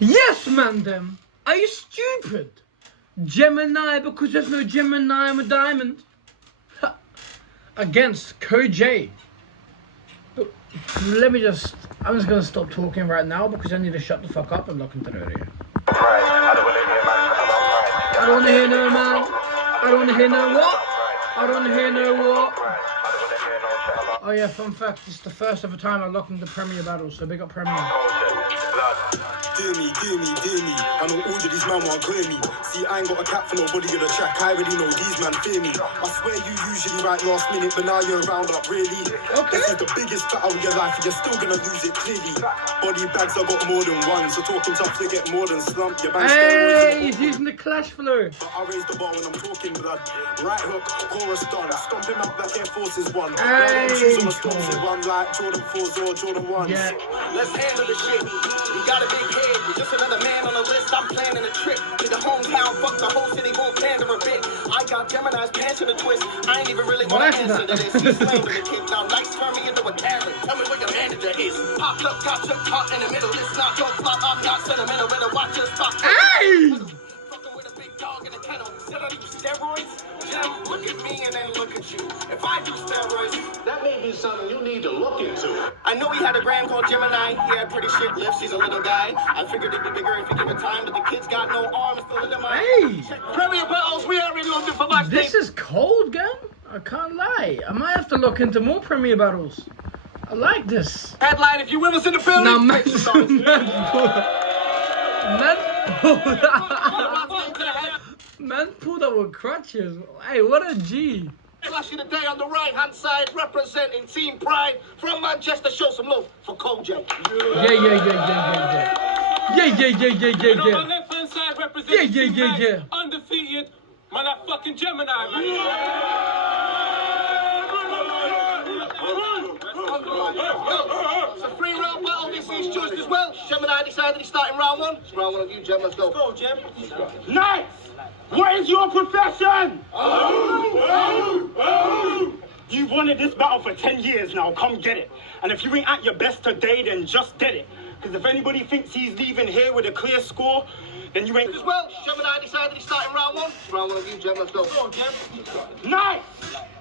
Yes, man, them. Are you stupid? Gemini, because there's no Gemini, I'm a diamond. Against COJAY. I'm just gonna stop talking right now because I need to shut the fuck up and look into the video. I don't wanna hear no man. I don't wanna hear no what? I don't wanna hear no what? Oh yeah, fun fact, it's the first ever time I looked into Premier Battles, so big up Premier. Do me. I know all of these man want clear me. See, I ain't got a cap for nobody on the track. I already know these man fear me. I swear you usually write last minute, but now you're round up really. Okay. This is the biggest battle of your life, and you're still gonna lose it clearly. Body bags, I got more than one, so talking tough to get more than slump. Your hey, he's using the clash flow. But I raise the bar when I'm talking blood. Right hook, chorus done. Stomp him out like Air Forces one. Hey, shoes on the Stormzy one like Jordan 4s or Jordan 1s. Yeah. Let's handle the shit. We got a big head. Just another man on the list. I'm planning a trip to the hometown. Fuck the whole city, won't pander a bit. I got Gemini's pants in a twist. I ain't even really want to answer to this. He's slammed the kid. Now lights turn me into a Karen. Tell me where your manager is. Popped up, got your caught in the middle. It's not your flop. I'm not sentimental. Better watch your spot. Hey! Fucking with a big dog in a kennel. Said I do steroids. Look at me and then look at you. If I do steroids, that may be something you need to look into. I know he had a gram called Gemini. He had pretty shit lifts. He's a little guy. I figured he'd be bigger if he gave it time, but the kid's got no arms. Hey! Premier Battles, we are in London for match. This is cold, gang. I can't lie. I might have to look into more Premier Battles. I like this. Headline, if you're with us in the building. Now, man pulled up with crutches. Hey, what a G. Flash you today on the right hand side, representing Team Pride from Manchester. Show some love for COJAY. Yeah. On my left hand side, representing Team Pride, undefeated, man, that fucking Gemini, man. It's a 3-round battle. This is judged as well. Gemini decided he's starting round 1. It's round 1 of you, Gem. Let's go. Let's go, Gem. Nice. What is your profession? You've wanted this battle for 10 years now. Come get it. And if you ain't at your best today, then just get it. Because if anybody thinks he's leaving here with a clear score, then you ain't as well. Gemini decided he's starting round 1. It's round 1 of you, Gem. Let's go. Let's go, Gem. Nice.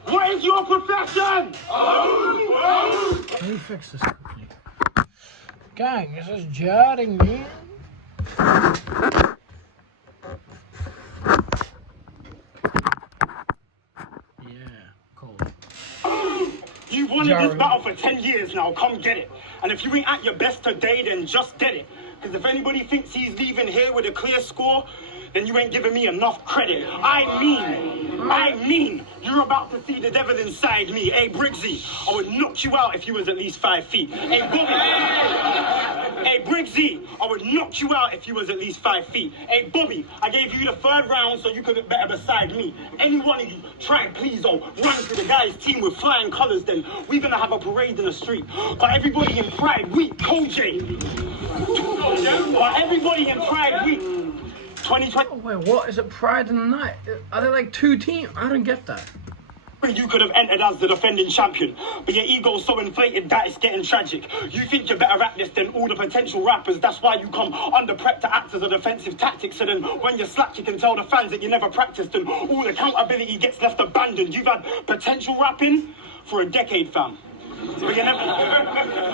What is your profession? Let me fix this quickly. Gang, this is jarring me. You've wanted this battle for 10 years now. Come get it. And if you ain't at your best today, then just get it. Because if anybody thinks he's leaving here with a clear score, then you ain't giving me enough credit. I mean, you're about to see the devil inside me. Hey, Briggsy, I would knock you out if you was at least 5 feet. Hey, Bobby. Hey, Briggsy, I would knock you out if you was at least 5 feet. Hey, Bobby, I gave you the 3rd round so you could get better beside me. Any one of you try and please run through the guy's team with flying colours, then we're gonna have a parade in the street. But everybody in Pride Week, COJAY. But everybody in Pride Week. 2020. Oh, wait, what? Is it Pride in the Night? Are there like 2 teams? I don't get that. You could have entered as the defending champion, but your ego's so inflated that it's getting tragic. You think you're better at this than all the potential rappers. That's why you come under prep to act as a defensive tactic. So then when you slack, you can tell the fans that you never practiced, and all accountability gets left abandoned. You've had potential rapping for a decade, fam. But you never.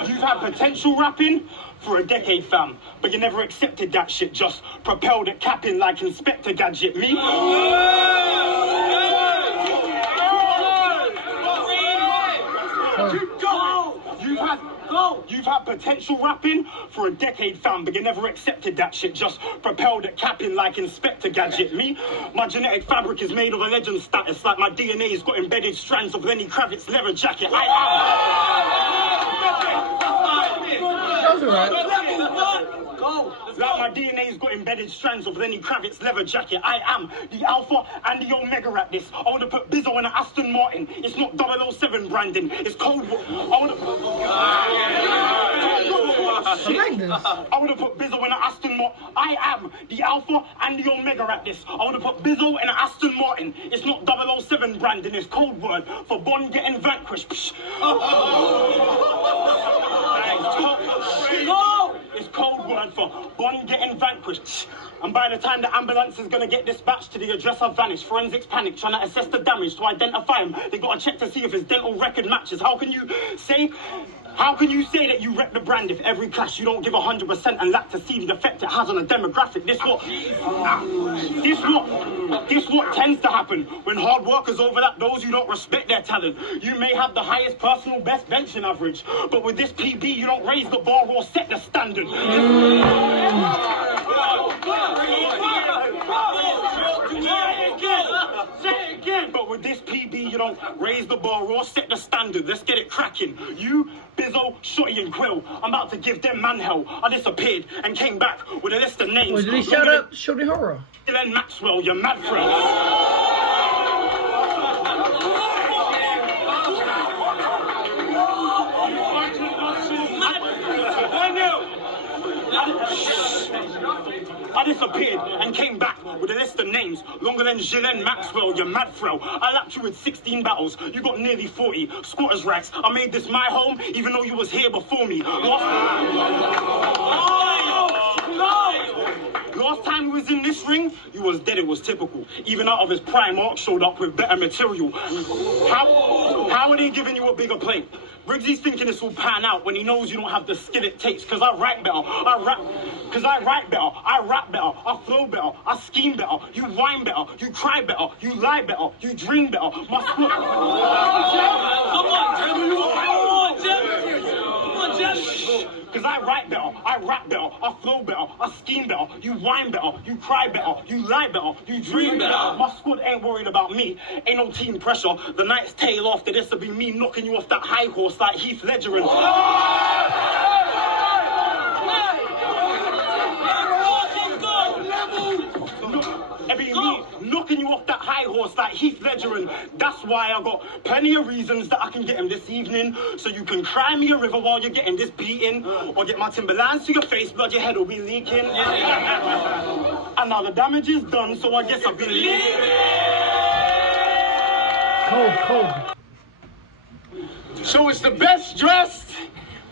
You've had potential rapping for a decade, fam, but you never accepted that shit. Just propelled at capping like Inspector Gadget. Me? You've had potential rapping for a decade, fam, but you never accepted that shit. Just propelled at capping like Inspector Gadget. Me? My genetic fabric is made of a legend status, like my DNA's got embedded strands of Lenny Kravitz's leather jacket. That was alright. Like my DNA's got embedded strands of Lenny Kravitz's leather jacket. I am the alpha and the omega at this. I would have put Bizzo in an Aston Martin. It's not 007 branding. It's cold. I would have put Bizzo in an Aston Martin. I am the alpha and the omega at this. I would have put Bizzo in an Aston Martin. It's not 007 branding. It's code word for Bond getting vanquished. It's code word for Bond getting vanquished. And by the time the ambulance is gonna get dispatched to the address, I've vanished. Forensics panic, trying to assess the damage to identify him. They gotta check to see if his dental record matches. How can you say that you rep the brand if every clash you don't give 100% and lack to see the effect it has on a demographic? This what tends to happen when hard workers overlap those who don't respect their talent. You may have the highest personal best benching average, but with this PB you don't raise the bar or set the standard. Say it again. But with this PB you don't raise the bar or set the standard. Let's get it cracking. You, Bizzo, Shotty and Quill, I'm about to give them man hell. I disappeared and came back with a list of names. Did he shout out Shotty Horror? Glenn Maxwell, you mad friend. I disappeared and came back with a list of names longer than Ghislaine Maxwell, you mad throw. I lapped you with 16 battles, you got nearly 40 squatters' rights. I made this my home even though you was here before me. Last time he was in this ring, you was dead, it was typical. Even out of his prime, Mark showed up with better material. How are they giving you a bigger plate? Riggsy's thinking this will pan out when he knows you don't have the skill it takes. Cause I write better, I rap better, I flow better, I scheme better, you whine better, you cry better, you lie better, you dream better. Come on, Jim. Cause I write better, I rap better, I flow better, I scheme better, you whine better, you cry better, you lie better, you dream better. My squad ain't worried about me, ain't no team pressure. The night's tail after this will be me knocking you off that high horse like Heath Ledger and... knocking you off that high horse like Heath Ledger, and that's why I got plenty of reasons that I can get him this evening. So you can cry me a river while you're getting this beating, or get my Timberlands to your face, blood, your head will be leaking. And now the damage is done, so I guess I've been leaving. Cold. So it's the best dressed,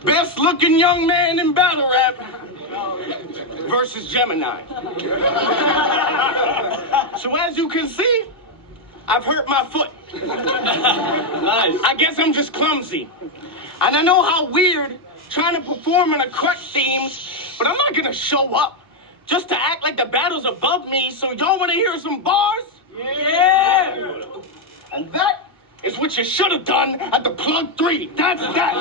best looking young man in battle rap versus Gemini. So as you can see, I've hurt my foot. Nice. I guess I'm just clumsy. And I know how weird trying to perform in a crutch seems, but I'm not gonna show up just to act like the battle's above me. So y'all wanna hear some bars? Yeah! And that is what you should have done at the plug 3. That's that.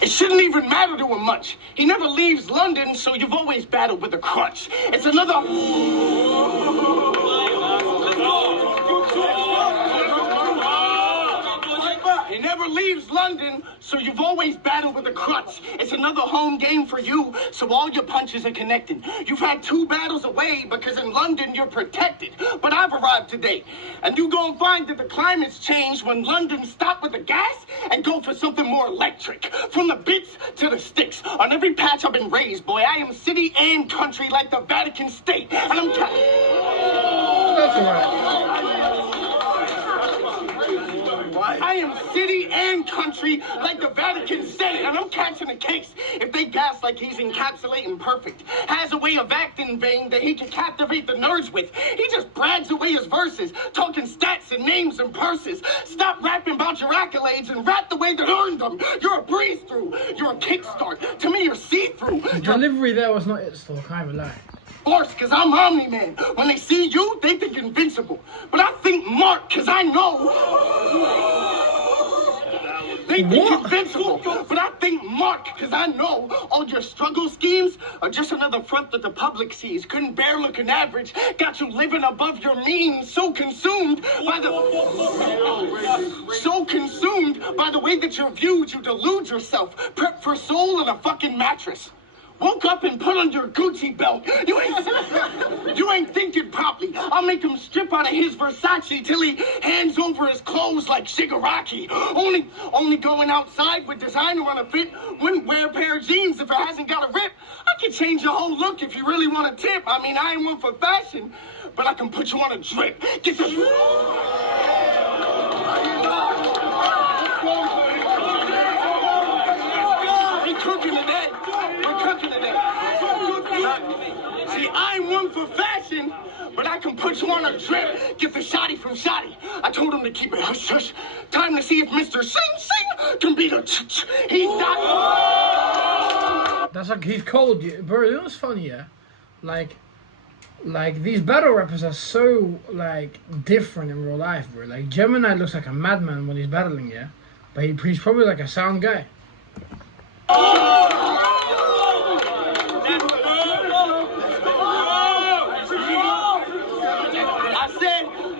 It shouldn't even matter to him much. He never leaves London, so you've always battled with a crutch. It's another... He never leaves London, so you've always battled with a crutch. It's another home game for you, so all your punches are connected. You've had 2 battles away because in London you're protected. But I've arrived today, and you gonna find that the climate's changed when London stop with the gas and go for something more electric. From the bits to the sticks. On every patch I've been raised, boy, I am city and country like the Vatican State. And I'm That's alright. I am city and country like the Vatican State, and I'm catching a case. If they gas like he's encapsulating perfect, has a way of acting vain that he can captivate the nerds with. He just brags away his verses, talking stats and names and purses. Stop rapping about your accolades and rap the way that earned them. You're a breeze through. You're a kickstart. To me, you're see-through. The delivery there was not it, still. I can't even lie. Force, cause I'm Omni-Man. When they see you, they think invincible. But I think Mark, cause I know. They think invincible. But I think Mark, cause I know all your struggle schemes are just another front that the public sees. Couldn't bear looking average. Got you living above your means. So consumed by the way that you're viewed, you delude yourself. Prep for soul in a fucking mattress. Woke up and put on your Gucci belt. You ain't thinking properly. I'll make him strip out of his Versace till he hands over his clothes like Shigaraki. Only going outside with designer on a fit. Wouldn't wear a pair of jeans if it hasn't got a rip. I can change your whole look if you really want a tip. I mean, I ain't one for fashion, but I can put you on a drip. Get the... cooking today. We're cooking today. See, I ain't one for fashion, but I can put you on a drip. Get the shotty from shotty. I told him to keep it hush hush. Time to see if Mr. Sing Sing can beat a ch-ch. He's not. That's like he's cold, bro. You know what's funny, yeah? Like these battle rappers are so like different in real life, bro. Like Gemini looks like a madman when he's battling, yeah, but he's probably like a sound guy.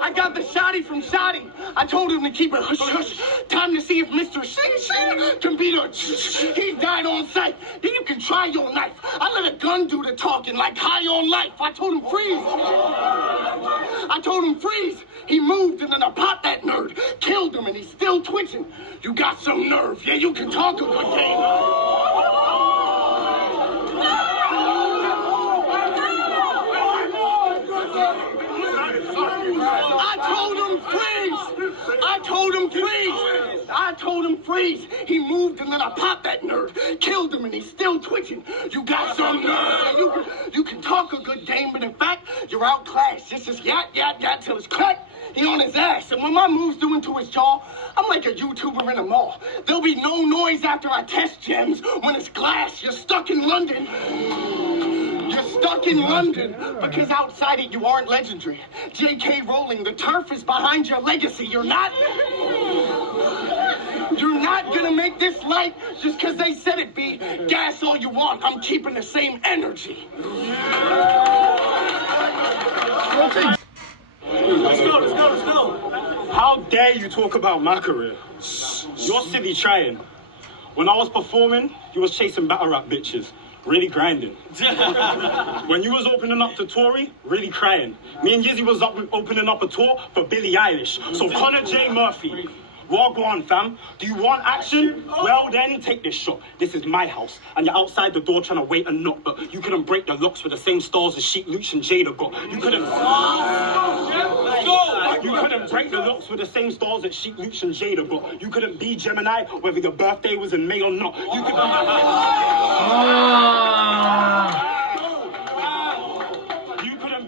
I got the shotty from shotty. I told him to keep it hush hush. Time to see if Mr. Sing Sing can beat a he died on sight. Then you can try your knife. I let a gun do the talking like high on life. I told him freeze. I told him freeze. He moved and then I popped that nerd. Killed him and he's still twitching. You got some nerve. Yeah, you can talk a good game. I told him freeze! I told him freeze! I told him freeze! He moved and then I popped that nerd. Killed him and he's still twitching. You got some nerve! You can talk a good game, but in fact, you're outclassed. Just yat, yat, yat till it's cracked. He on his ass. And when my moves do into his jaw, I'm like a YouTuber in a mall. There'll be no noise after I test gems. When it's glass, you're stuck in London. You're stuck in London because outside it you aren't legendary. J.K. Rowling, the turf is behind your legacy. You're not gonna make this light just because they said it be. Gas all you want. I'm keeping the same energy. Let's go. How dare you talk about my career? You're silly trying. When I was performing, you was chasing battle rap bitches. Really grinding. When you was opening up to Tory, really crying. Me and Yizzy was opening up a tour for Billie Eilish. So Connor J. Murphy, well, go on, fam. Do you want action? Well, then take this shot. This is my house, and you're outside the door trying to wait and knock, but you couldn't break the locks with the same stars as Sheik Luch and Jada got. You couldn't break the locks with the same stars that Sheik Luch and Jada got. You couldn't be Gemini, whether your birthday was in May or not. You could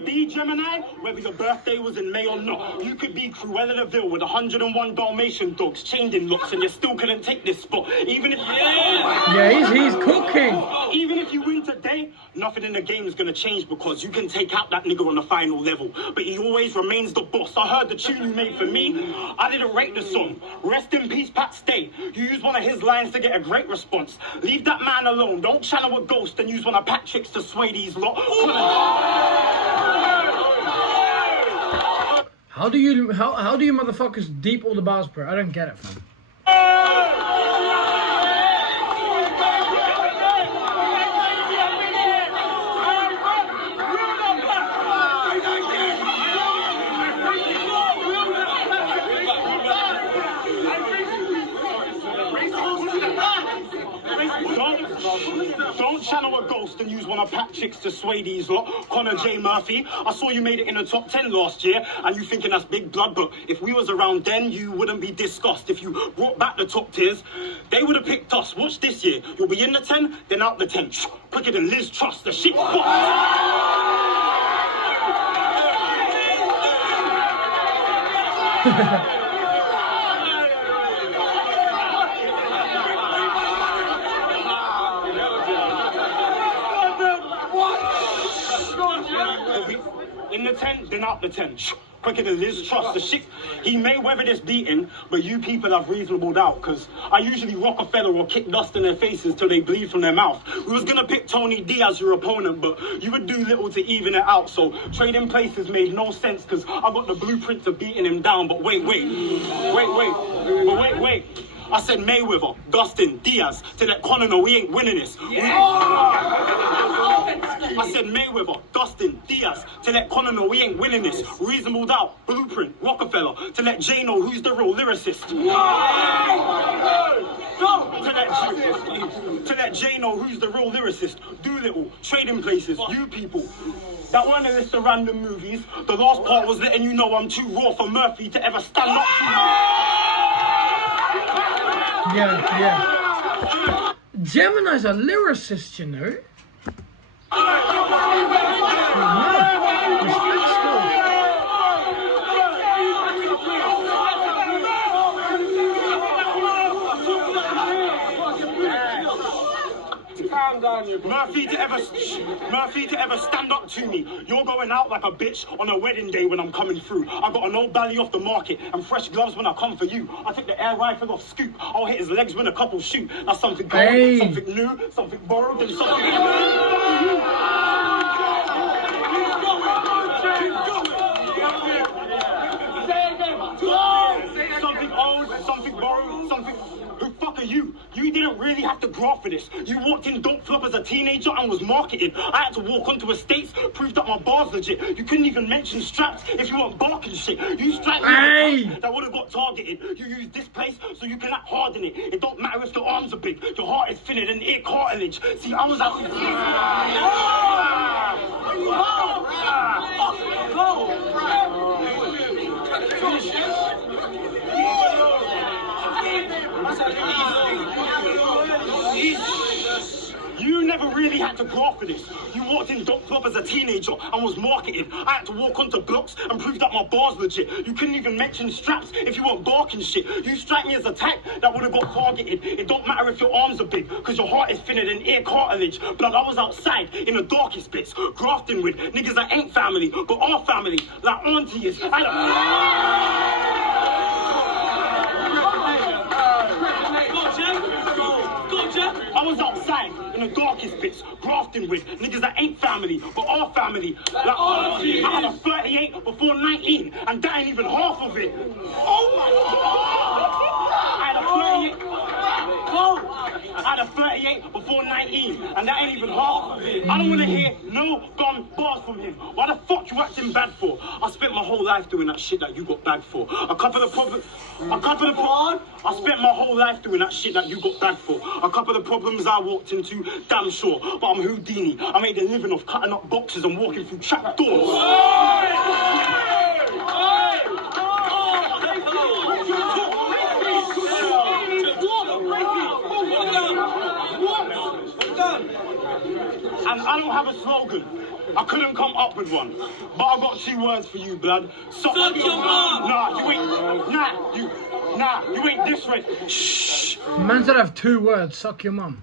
be Gemini, whether your birthday was in May or not. You could be Cruella de Vil with 101 Dalmatian dogs chained in locks, and you still couldn't take this spot. Even if he's cooking. Even if you win today, nothing in the game is gonna change because you can take out that nigga on the final level, but he always remains the boss. I heard the tune you made for me. I didn't rate the song. Rest in peace, Pat Stay. You used one of his lines to get a great response. Leave that man alone. Don't channel a ghost and use one of Patrick's to sway these lot. How do you motherfuckers deep all the bars, bro? I don't get it, fam. Don't channel a ghost and use one of Patrick's to sway these lot. Connor J. Murphy, I saw you made it in the top 10 last year, and you thinking that's big blood, but if we was around then, you wouldn't be discussed. If you brought back the top tiers, they would have picked us. Watch this year. You'll be in the 10, then out the 10. Quicker than Liz Truss, the shit. In the 10, then out the 10. Quicker than Liz Truss, the shit. He may weather this beating, but you people have reasonable doubt, because I usually Rockefeller or kick dust in their faces till they bleed from their mouth. We was gonna pick Tony D as your opponent, but you would do little to even it out, so trading places made no sense, because I got the blueprint to beating him down. But wait. I said Mayweather, Dustin, Diaz, to let Conor know we ain't winning this. I said Mayweather, Dustin, Diaz, to let Conor know we ain't winning this. Reasonable doubt, blueprint, Rockefeller, to let Jay know who's the real lyricist. To let Jay know who's the real lyricist. Doolittle, trading places, you people. That weren't a list of random movies. The last part was letting you know I'm too raw for Murphy to ever stand up to you. Yeah. Gemini's a lyricist, you know. Murphy to ever stand up to me. You're going out like a bitch on a wedding day when I'm coming through. I got an old belly off the market and fresh gloves when I come for you. I take the air rifle off Scoop. I'll hit his legs when a couple shoot. That's something gold, something new, something borrowed, and something. Something old, something borrowed, something. Who fuck are you? You didn't really have to grow up for this. You walked in Dope Flop as a teenager and was marketed. I had to walk onto estates, prove that my bar's legit. You couldn't even mention straps if you weren't barking shit. You strapped me that would have got targeted. You used this place so you can act hard in it. It don't matter if your arms are big, your heart is thinner than ear cartilage. See, I was out. You never really had to grow up for this. You walked in Dope Flop as a teenager and was marketed. I had to walk onto blocks and prove that my bar's legit. You couldn't even mention straps if you weren't barking shit. You strike me as a type that would have got targeted. It don't matter if your arms are big, because your heart is thinner than ear cartilage. But I was outside in the darkest bits, grafting with niggas that ain't family, but our family, like auntie is. I was outside in the darkest bits, grafting with niggas that ain't family, but our family. Like, I had a 38 before 19, and that ain't even half of it. Oh my God! I had a 38 before 19, and that ain't even half of it. I don't want to hear no gun bars from him. Why the fuck you acting bad for? I spent my whole life doing that shit that you got bagged for. I spent my whole life doing that shit that you got bagged for. A couple of the problems I walked into, damn sure. But I'm Houdini. I made a living off cutting up boxes and walking through trap doors. And I don't have a slogan. I couldn't come up with one. But I got 2 words for you, blood. Suck your mom! You ain't this ready. Shh! Man said I have 2 words, suck your mum.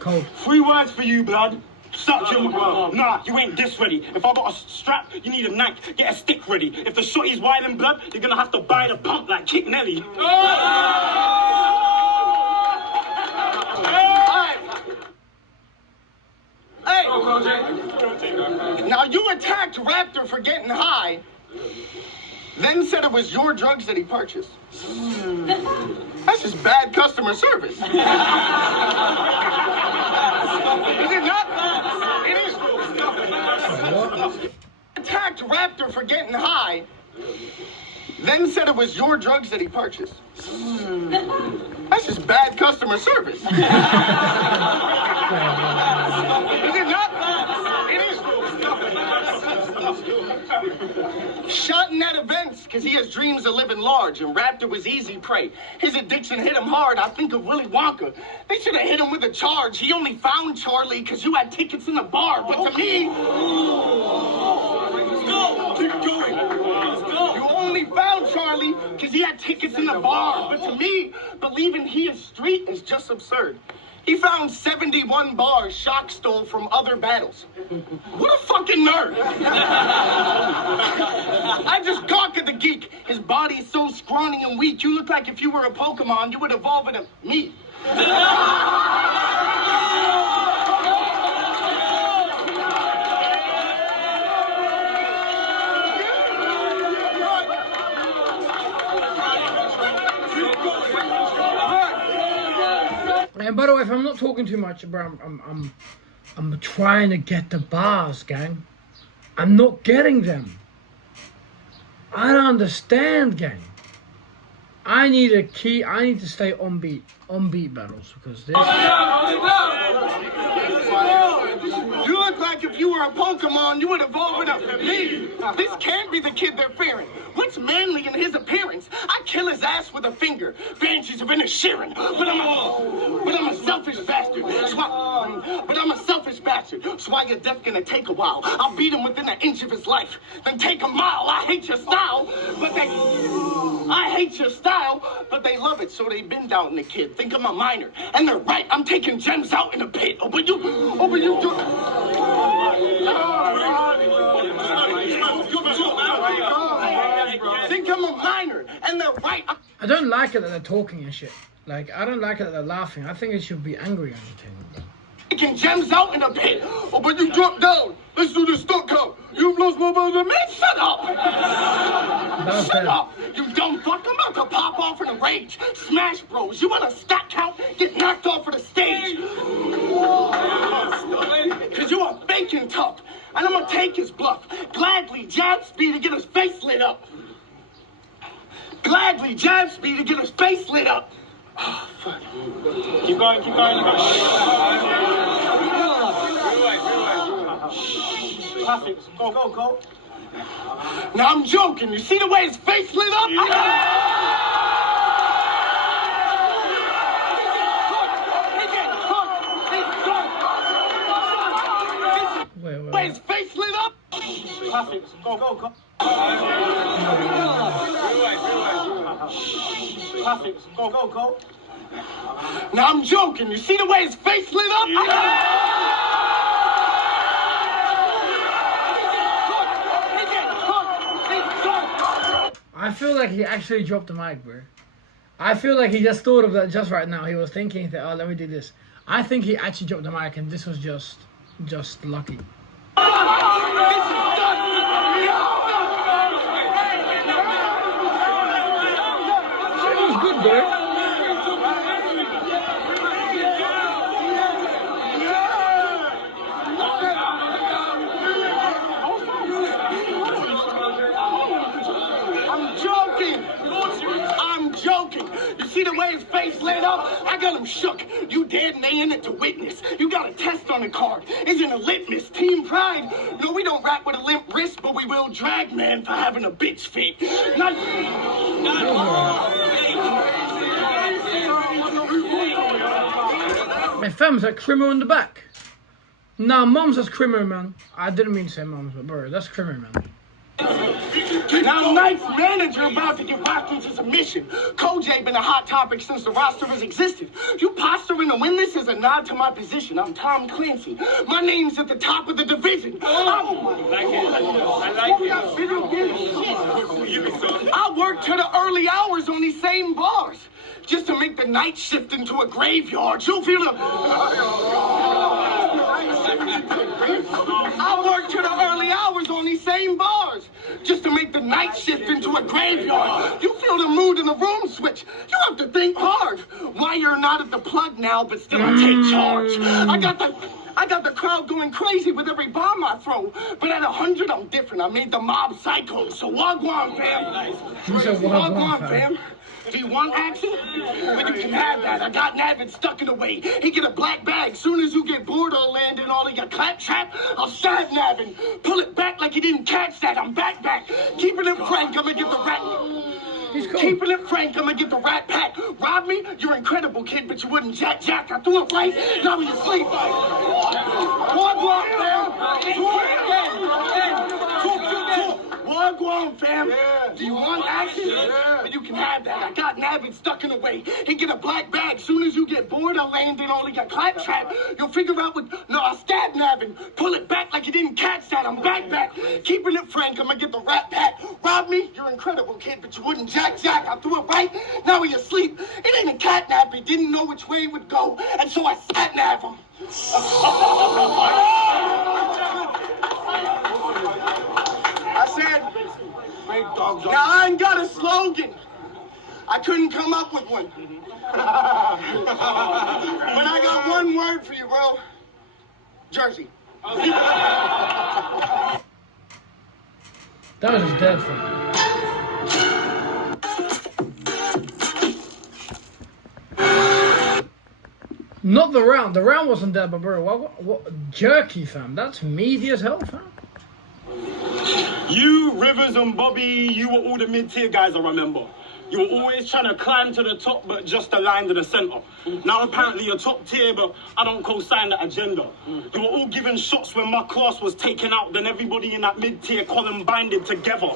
Cold. 3 words for you, blood. Suck your mum. Nah, you ain't this ready. If I got a strap, you need a knife. Get a stick ready. If the shotty's wildin' blood, you're gonna have to buy the pump like Kick Nelly. Hey! Now you attacked Raptor for getting high, then said it was your drugs that he purchased. That's just bad customer service. Is it not? It is. Attacked Raptor for getting high, then said it was your drugs that he purchased. That's just bad customer service. Is it not? It is. Shotting at events because he has dreams of living large, and Raptor was easy prey. His addiction hit him hard. I think of Willy Wonka. They should have hit him with a charge. He only found Charlie because you had tickets in the bar. But to me, let's go. Keep going. Let's go. You only found Charlie because he had tickets in the bar. But to me, believing he is street is just absurd. He found 71 bars Shock stole from other battles. What a fucking nerd! I just gawk at the geek. His body is so scrawny and weak. You look like if you were a Pokemon, you would evolve into me. And by the way, if I'm not talking too much, bro, I'm trying to get the bars, gang. I'm not getting them. I don't understand, gang. I need a key. I need to stay on beat battles because this. You look like if you were a Pokemon, you would evolve it up to me. This can't be the kid they're fearing. What's manly in his appearance? I kill his ass with a finger. Banshees have been a shearing. But I'm a selfish bastard. But I'm a selfish bastard. So why your death gonna take a while? I'll beat him within an inch of his life. Then take a mile. I hate your style, but they love it, so they been doubting the kid. Think I'm a minor, and they're right. I'm taking gems out in the pit. But you do. Think I'm a minor, and they're right. I don't like it that they're talking and shit. Like, I don't like it that they're laughing. I think it should be angry on the table. Taking gems out in the pit. But you drop down. Let's do the stunt count. You've lost more money than me. Shut up. Shut up. You dumb fuck. I'm about to pop off in a rage. Smash Bros. You want a stat count? Get knocked off of the stage. Cause you are faking tough. And I'm gonna take his bluff. Gladly jab speed to get his face lit up. Gladly jab speed to get his face lit up. Oh, fuck. Keep going. Perfect. Go. Now I'm joking. You see the way his face lit up? Wait. His face lit up? Perfect. Go. Perfect. Go. Now I'm joking. You see the way his face lit up? I feel like he actually dropped the mic, bro. I feel like he just thought of that just right now. He was thinking that, oh, let me do this. I think he actually dropped the mic, and this was just lucky. This was good, bro. I'm joking. You see the way his face lit up? I got him shook. You dead and they in it to witness. You got a test on the card. Isn't a litmus. Team pride. No, we don't rap with a limp wrist, but we will drag man for having a bitch fit. My fam said Crimmer in the back. Nah, mom says Crimmer, man. I didn't mean to say moms, but bro, that's Crimmer, man. Now, Knight's manager about to get rocked into submission. COJAY been a hot topic since the roster has existed. You posturing to win this is a nod to my position. I'm Tom Clancy. My name's at the top of the division. I like it. I work to the early hours on these same bars just to make the night shift into a graveyard. You'll feel the... I work to the early hours on these same bars just to make the night shift into a graveyard. You feel the mood in the room switch. You have to think hard. Why you're not at the plug now, but still I take charge. I got the crowd going crazy with every bomb I throw. But at 100, I'm different. I made the mob psycho. So wagwan, fam. Wagwan, fam. Do you want action? But you can have that. I got Navin stuck in the way. He get a black bag. Soon as you get bored or land in all of your claptrap, I'll stab Navin. Pull it back like you didn't catch that. I'm back. Keeping it frank, I'ma get the rat. Cool. Keeping it frank, I'ma get the rat pack. Rob me? You're incredible, kid, but you wouldn't jack. I threw it right. Now you sleep. Wagwan, fam. Do you want action? Yeah. You can have that. I got Navin stuck in the way. He get a black bag. Soon as you get bored, I'll land in all of your claptrap. You'll figure out what... No, I'll stab Navin. Pull it back like you didn't catch that. I'm back. Keeping it frank, I'ma get the rat pack. Rob me? You're incredible, kid, but you wouldn't jack. I threw it right. Now he asleep. It ain't a catnap. He didn't know which way it would go. And so I sat-nav him. I said, now I ain't got a slogan. I couldn't come up with one. But I got one word for you, bro. Jersey. That was his dead thing. Not the round. The round wasn't there, but bro, what jerky, fam? That's meaty as hell, fam. You, Rivers and Bobby, you were all the mid-tier guys I remember. You were always trying to climb to the top, but just aligned to the center. Now apparently you're top tier, but I don't co-sign that agenda. You were all given shots when my class was taken out, then everybody in that mid-tier column binded together.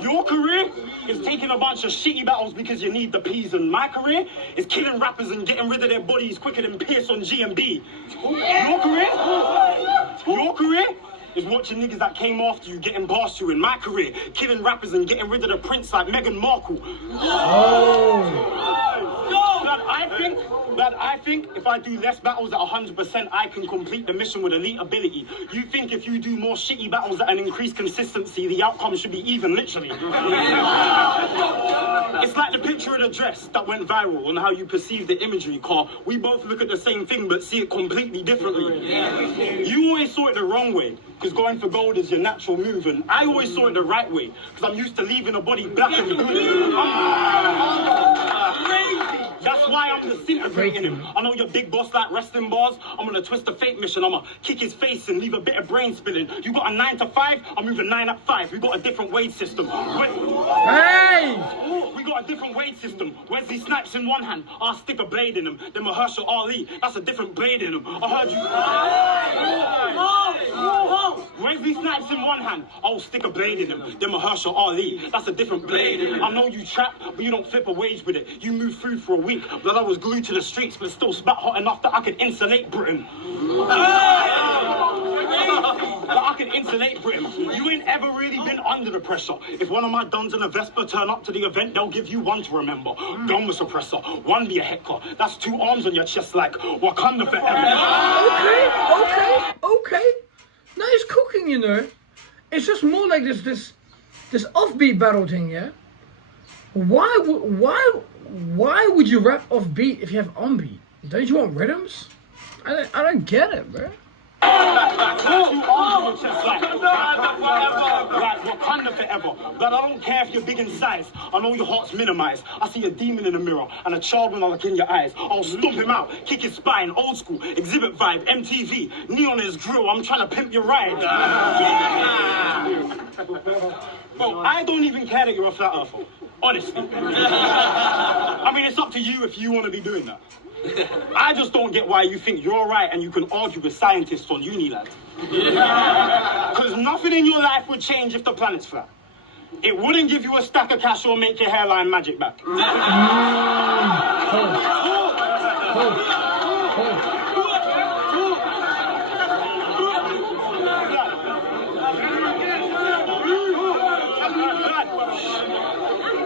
Your career is taking a bunch of shitty battles because you need the peas, and my career is killing rappers and getting rid of their bodies quicker than Pierce on GMB. Your career is watching niggas that came after you getting past you. In my career, killing rappers and getting rid of the prince like Meghan Markle. I think if I do less battles at 100%, I can complete the mission with elite ability. You think if you do more shitty battles at an increased consistency, the outcome should be even, literally. It's like the picture of the dress that went viral on how you perceive the imagery, Carl. We both look at the same thing but see it completely differently. You always saw it the wrong way, because going for gold is your natural move, and I always saw it the right way, because I'm used to leaving a body black and good. That's why I'm disintegrating him. I know you're big boss like wrestling bars. I'm gonna twist the fate mission. I'm gonna kick his face and leave a bit of brain spilling. You got a 9 to 5, I'm moving 9 at 5. We got a different wage system. Hey! We got a different wage system. Wesley Snipes in one hand, I'll stick a blade in him. Then Mahershala Ali, that's a different blade in him. I heard you. Wesley Snipes in one hand, I'll stick a blade in him. Then Mahershala Ali, that's a different blade in him. I know you trap, but you don't flip a wage with it. You move through for a week, but I was glued to the streets, but still spat hot enough that I could insulate Britain. I can insulate Britain. You ain't ever really been under the pressure. If one of my dons in a Vespa turn up to the event, they'll give you one to remember. Gun with suppressor, one be a heckler. That's 2 arms on your chest like Wakanda forever. Okay. No, it's cooking, you know. It's just more like this offbeat battle thing, yeah? Why would you rap offbeat if you have onbeat? Don't you want rhythms? I don't get it, bro. Like Wakanda forever. But I don't care if you're big in size. I know your heart's minimized. I see a demon in the mirror and a child when I look in your eyes. I'll stomp him out, kick his spine, old school, exhibit vibe, MTV, neon his grill. I'm trying to pimp your ride. Bro, I don't even care that you're a flat earther. Honestly. I mean, it's up to you if you want to be doing that. I just don't get why you think you're right and you can argue with scientists on uni, lad. Because nothing in your life would change if the planet's flat. It wouldn't give you a stack of cash or make your hairline magic back.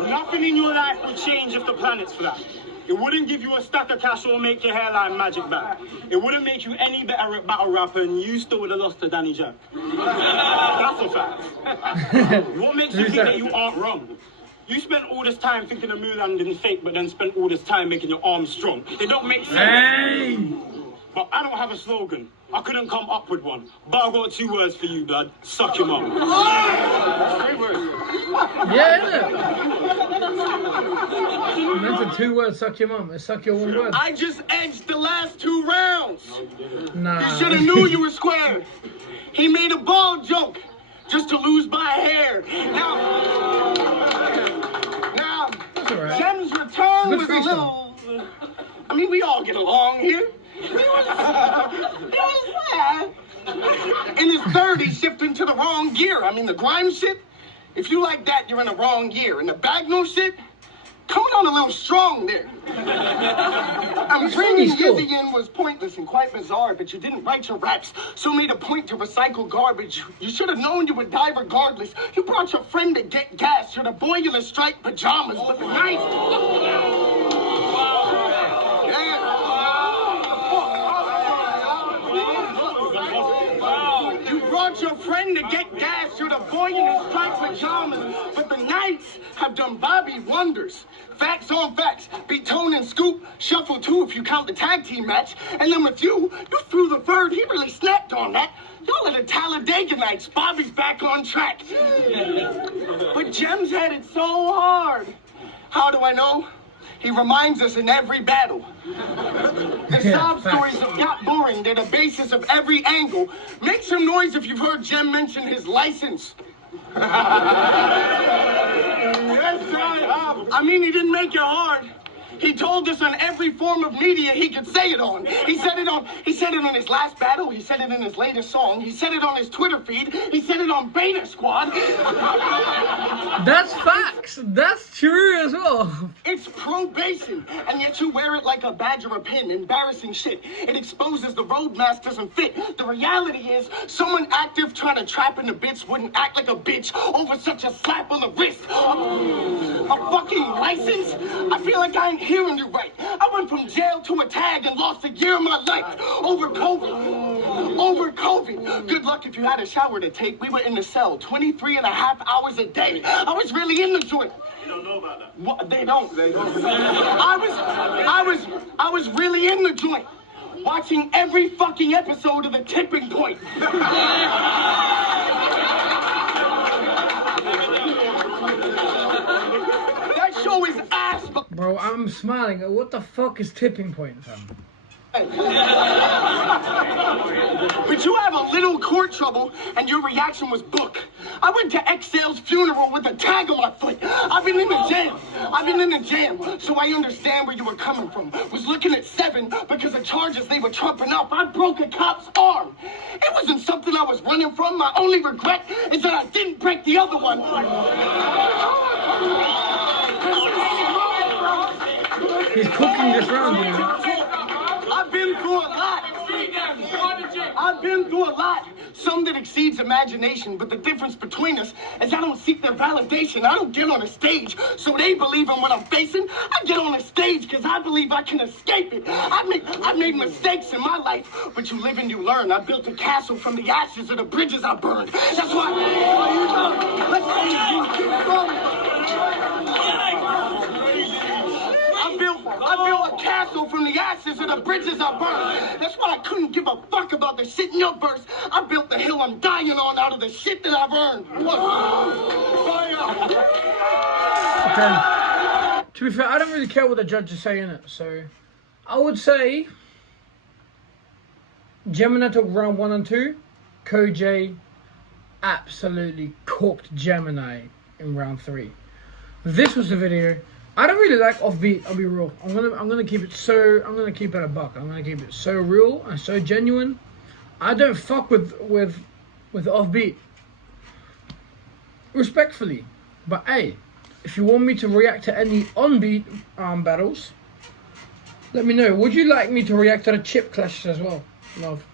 Nothing in your life would change if the planet's flat. It wouldn't give you a stack of cash or make your hairline magic back. It wouldn't make you any better at battle rapper, and you still would have lost to Danny Jack. That's a fact. What makes you think that you aren't wrong? You spent all this time thinking the moon landing fake, but then spent all this time making your arms strong. They don't make sense. Hey! But I don't have a slogan. I couldn't come up with one. But I've got 2 words for you, blood. Suck your mum. That's 3 words. Yeah, isn't it? That's a 2 words, suck your mum. It's suck your 1 word. I just edged the last 2 rounds. Nah. You should have knew you were square. He made a ball joke just to lose by a hair. Now, right. Jem's return was a little... I mean, we all get along here. He was in his 30s, shifting to the wrong gear. I mean, the grime shit, if you like that, you're in the wrong gear. And the Bagno shit, coming on a little strong there. I'm bringing Izzy in was pointless and quite bizarre, but you didn't write your raps, so made a point to recycle garbage. You should have known you would die regardless. You brought your friend to get gas. You're the boy in the striped pajamas, but the night... Your friend to get gas, you're the boy in his striped pajamas, but the Knights have done Bobby wonders. Facts on facts, beat Tone and Scoop, shuffle 2 if you count the tag team match, and then with you threw the third, he really snapped on that. Y'all are the Talladega Knights, Bobby's back on track. But Jem's had it so hard. How do I know? He reminds us in every battle. The sob stories have got boring. They're the basis of every angle. Make some noise if you've heard Gem mention his license. Yes, I have. I mean, he didn't make it hard. He told us on every form of media he could say it on. He said it on his last battle. He said it in his latest song. He said it on his Twitter feed. He said it on Beta Squad. That's facts. That's true as well. It's probation, and yet you wear it like a badge or a pin. Embarrassing shit. It exposes the roadmasters doesn't fit. The reality is, someone active trying to trap in the bits wouldn't act like a bitch over such a slap on the wrist. A fucking license? I feel like I ain't hearing you right. I went from jail to a tag and lost a year of my life over COVID. Over COVID. Good luck if you had a shower to take. We were in the cell 23 and a half hours a day. I was really in the joint. You don't know about that. What? They don't. I was really in the joint. Watching every fucking episode of The Tipping Point. That show is ass. Bro, I'm smiling. What the fuck is Tipping Point, fam? But you have a little court trouble, and your reaction was book. I went to Excel's funeral with a tag on my foot. I've been in the jam, so I understand where you were coming from. Was looking at 7 because of charges they were trumping up. I broke a cop's arm. It wasn't something I was running from. My only regret is that I didn't break the other one. He's cooking this round, dude. I've been through a lot. I've been through a lot. Some that exceeds imagination, but the difference between us is I don't seek their validation. I don't get on a stage so they believe in what I'm facing. I get on a stage because I believe I can escape it. I've made mistakes in my life, but you live and you learn. I built a castle from the ashes of the bridges I burned. That's why. I built a castle from the ashes of the bridges I burned. That's why I couldn't give a fuck about the shit in your verse. I built the hill I'm dying on out of the shit that I've earned. Okay. To be fair, I don't really care what the judges say in it, so I would say Gemini took round 1 and 2. COJAY absolutely cooked Gemini in round 3. This was the video. I don't really like offbeat, I'll be real. I'm gonna keep it so, I'm gonna keep it a buck. I'm gonna keep it so real and so genuine. I don't fuck with offbeat. Respectfully. But hey, if you want me to react to any on-beat battles, let me know. Would you like me to react to the chip clashes as well? Love.